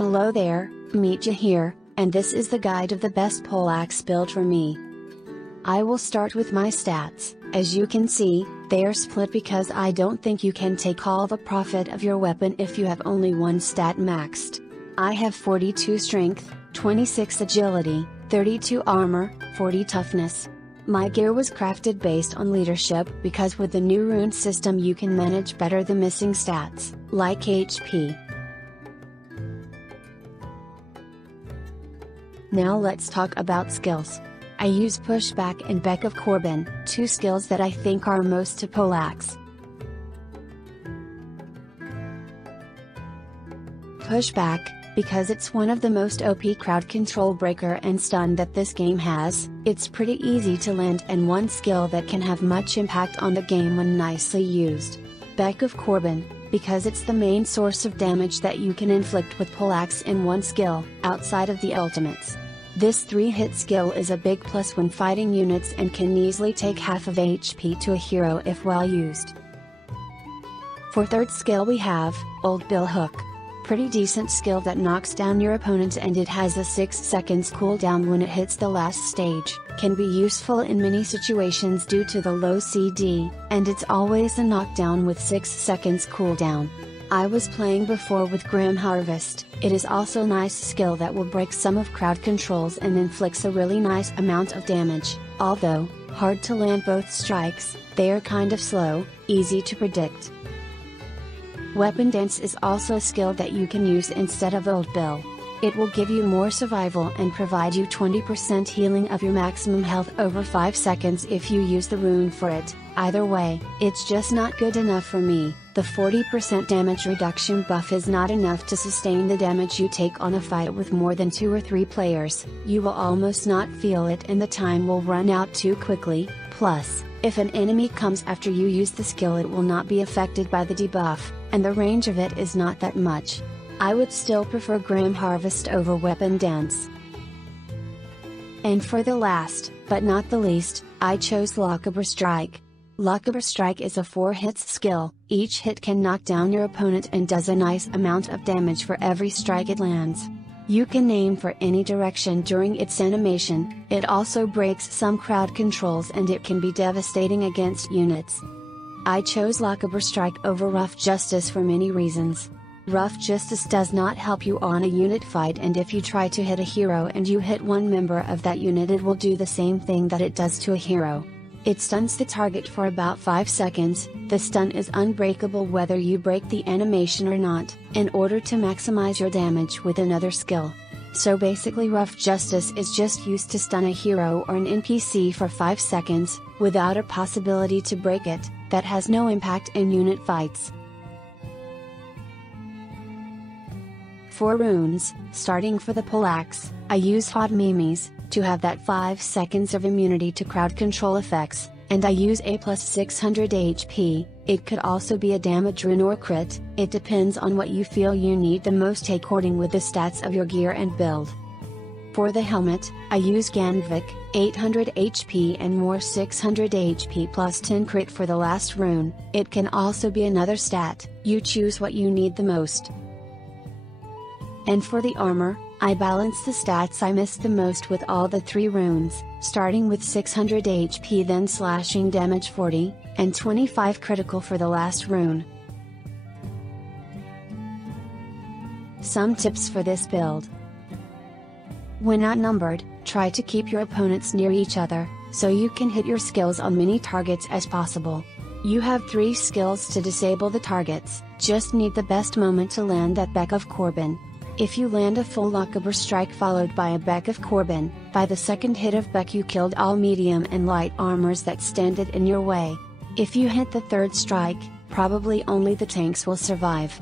Hello there, meet you here, and this is the guide of the best poleaxe build for me. I will start with my stats. As you can see, they are split because I don't think you can take all the profit of your weapon if you have only one stat maxed. I have 42 strength, 26 agility, 32 armor, 40 toughness. My gear was crafted based on leadership because with the new rune system you can manage better the missing stats, like HP. Now let's talk about skills. I use Pushback and Beck of Corbin, two skills that I think are most to Poleaxe. Pushback, because it's one of the most OP crowd control breaker and stun that this game has, it's pretty easy to land and one skill that can have much impact on the game when nicely used. Beck of Corbin, because it's the main source of damage that you can inflict with Poleaxe in one skill, outside of the ultimates. This 3-hit skill is a big plus when fighting units and can easily take half of HP to a hero if well used. For third skill we have, Old Bill Hook. Pretty decent skill that knocks down your opponent and it has a 6 seconds cooldown when it hits the last stage, can be useful in many situations due to the low CD, and it's always a knockdown with 6 seconds cooldown. I was playing before with Grim Harvest. It is also nice skill that will break some of crowd controls and inflicts a really nice amount of damage, although, hard to land both strikes, they are kind of slow, easy to predict. Weapon Dance is also a skill that you can use instead of Old Bill. It will give you more survival and provide you 20% healing of your maximum health over 5 seconds if you use the rune for it. Either way, it's just not good enough for me. The 40% damage reduction buff is not enough to sustain the damage you take on a fight with more than 2 or 3 players. You will almost not feel it and the time will run out too quickly. Plus, if an enemy comes after you use the skill it will not be affected by the debuff, and the range of it is not that much. I would still prefer Grim Harvest over Weapon Dance. And for the last, but not the least, I chose Lochaber Strike. Lochaber Strike is a 4-hit skill. Each hit can knock down your opponent and does a nice amount of damage for every strike it lands. You can aim for any direction during its animation. It also breaks some crowd controls and it can be devastating against units. I chose Lochaber Strike over Rough Justice for many reasons. Rough Justice does not help you on a unit fight, and if you try to hit a hero and you hit one member of that unit it will do the same thing that it does to a hero. It stuns the target for about 5 seconds. The stun is unbreakable whether you break the animation or not, in order to maximize your damage with another skill. So basically Rough Justice is just used to stun a hero or an NPC for 5 seconds, without a possibility to break it. That has no impact in unit fights. For runes, starting for the Poleaxe, I use Hot Mimes, to have that 5 seconds of immunity to crowd control effects, and I use a plus 600 HP, it could also be a damage rune or crit, it depends on what you feel you need the most according with the stats of your gear and build. For the helmet, I use Ganvik, 800 HP and more 600 HP plus 10 crit for the last rune, it can also be another stat, you choose what you need the most. And for the armor, I balance the stats I missed the most with all the 3 runes, starting with 600 HP then slashing damage 40, and 25 critical for the last rune. Some tips for this build. When outnumbered, try to keep your opponents near each other, so you can hit your skills on many targets as possible. You have 3 skills to disable the targets, just need the best moment to land that Beck of Corbin. If you land a full Lochaber Strike followed by a Beck of Corbin, by the second hit of Beck you killed all medium and light armors that standed in your way. If you hit the third strike, probably only the tanks will survive.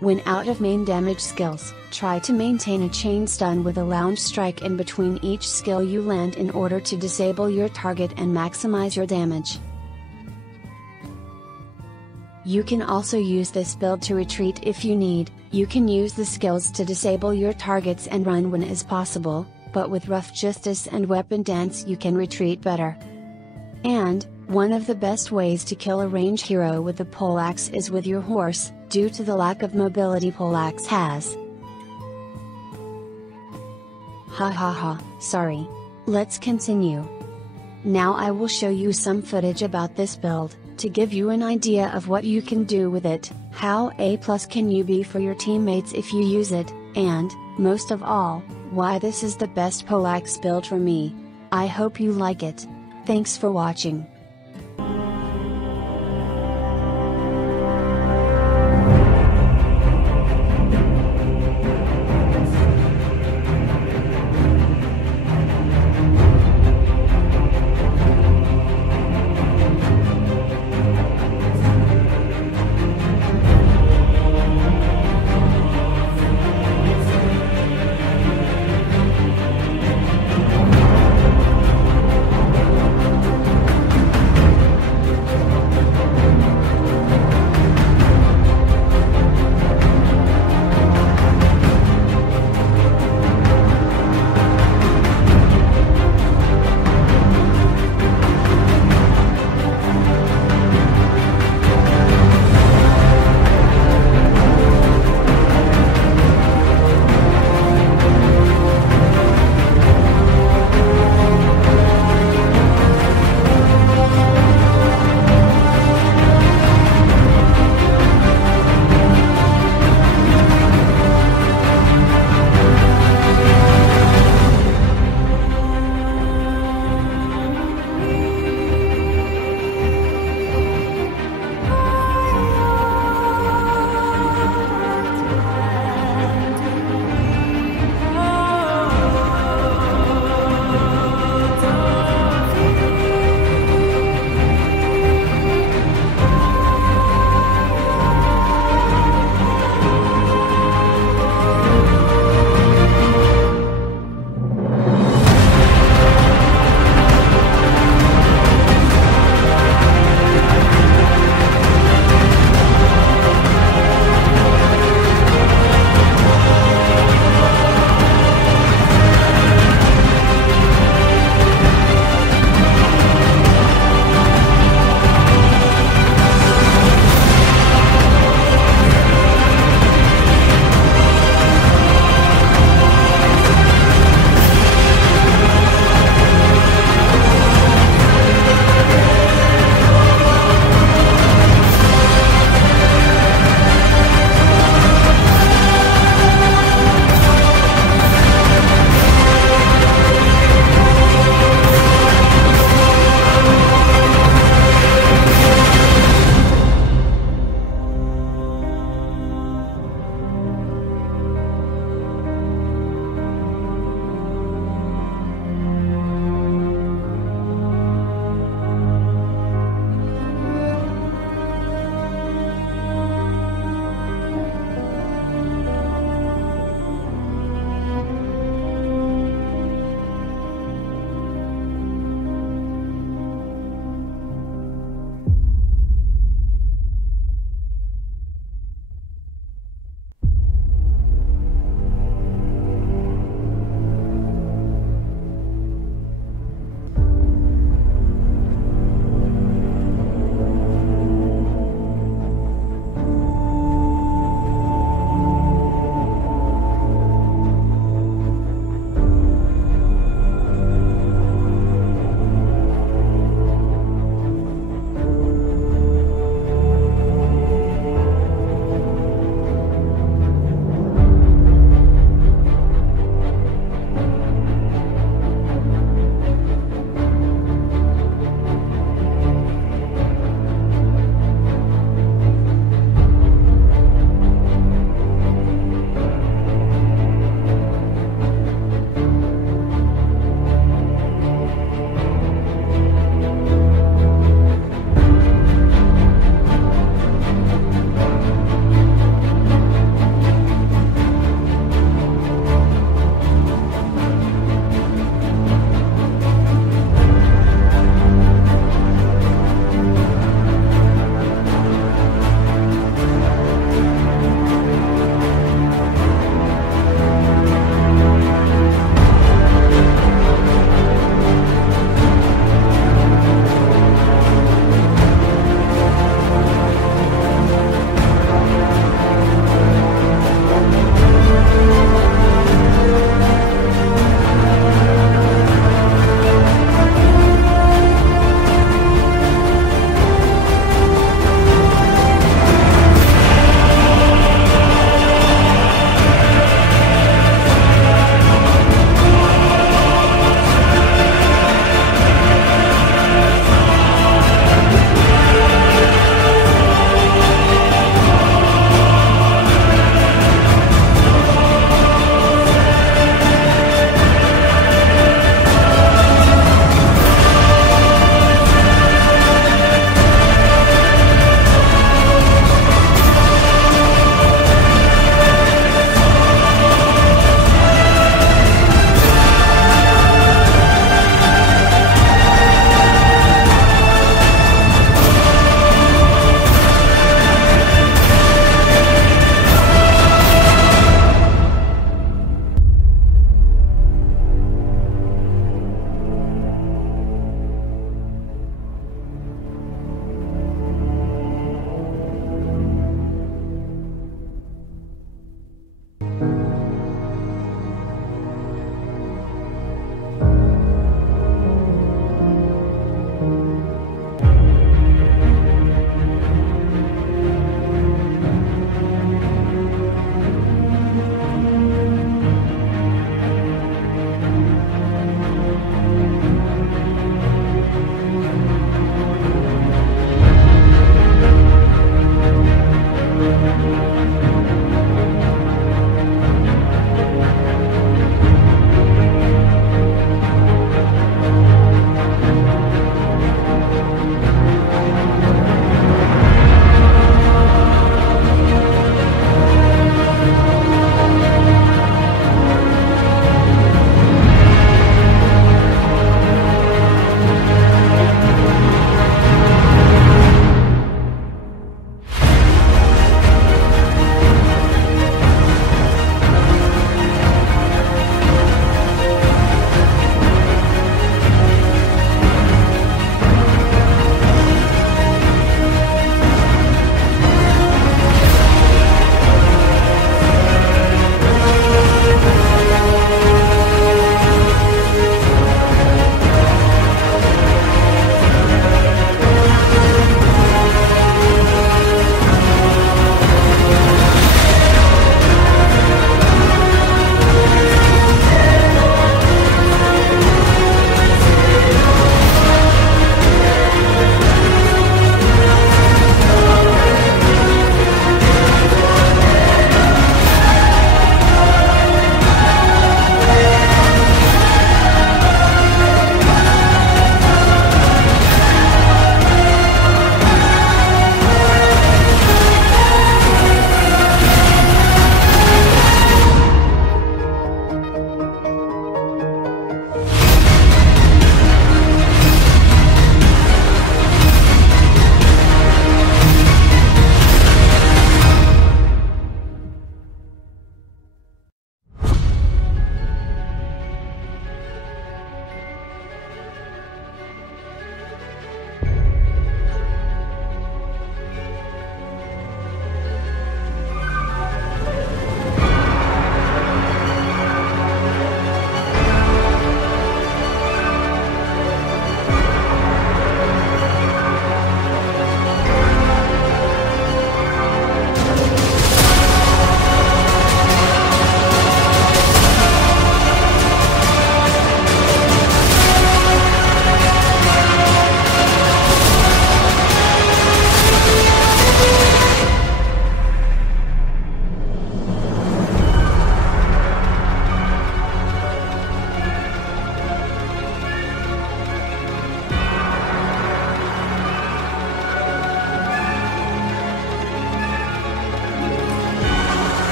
When out of main damage skills, try to maintain a chain stun with a lounge strike in between each skill you land in order to disable your target and maximize your damage. You can also use this build to retreat if you need. You can use the skills to disable your targets and run when is possible, but with Rough Justice and Weapon Dance you can retreat better. And, one of the best ways to kill a range hero with the Poleaxe is with your horse. due to the lack of mobility Poleaxe has. Ha ha ha, sorry. Let's continue. Now I will show you some footage about this build, to give you an idea of what you can do with it, how A+ can you be for your teammates if you use it, and, most of all, why this is the best Poleaxe build for me. I hope you like it. Thanks for watching.